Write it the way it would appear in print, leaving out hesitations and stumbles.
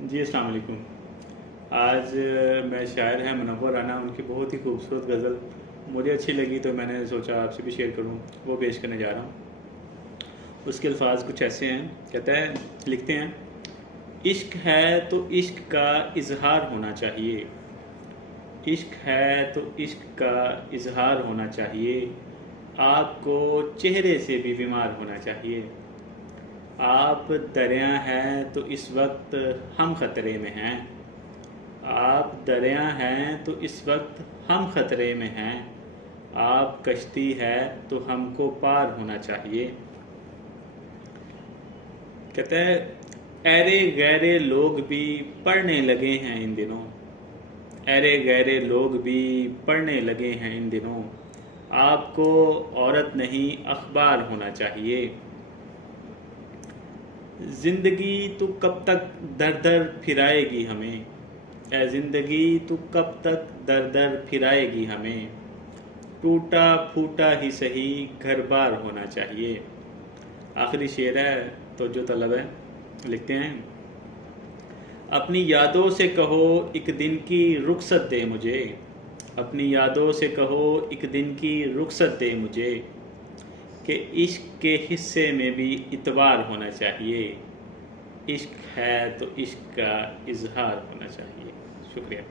जी अस्सलाम वालेकुम। आज मैं शायर हैं मुनव्वर राना, उनकी बहुत ही खूबसूरत गज़ल मुझे अच्छी लगी तो मैंने सोचा आपसे भी शेयर करूं, वो पेश करने जा रहा हूं। उसके अल्फाज कुछ ऐसे हैं, कहता है, लिखते हैं, इश्क है तो इश्क का इजहार होना चाहिए। इश्क है तो इश्क का इजहार होना चाहिए। आपको चेहरे से भी बीमार होना चाहिए। आप दरिया हैं तो इस वक्त हम खतरे में हैं। आप दरिया हैं तो इस वक्त हम खतरे में हैं। आप कश्ती है तो हमको पार होना चाहिए। कहते हैं, ऐरे गैरे लोग भी पढ़ने लगे हैं इन दिनों। ऐरे गैरे लोग भी पढ़ने लगे हैं इन दिनों। आपको औरत नहीं अखबार होना चाहिए। जिंदगी तू कब तक दर दर फिराएगी हमें। ऐ जिंदगी तू कब तक दर दर फिराएगी हमें। टूटा फूटा ही सही घर बार होना चाहिए। आखिरी शेर है तो जो तलब है, लिखते हैं, अपनी यादों से कहो एक दिन की रुखसत दे मुझे। अपनी यादों से कहो एक दिन की रुखसत दे मुझे, कि इश्क के हिस्से में भी इतबार होना चाहिए। इश्क है तो इश्क का इजहार होना चाहिए। शुक्रिया।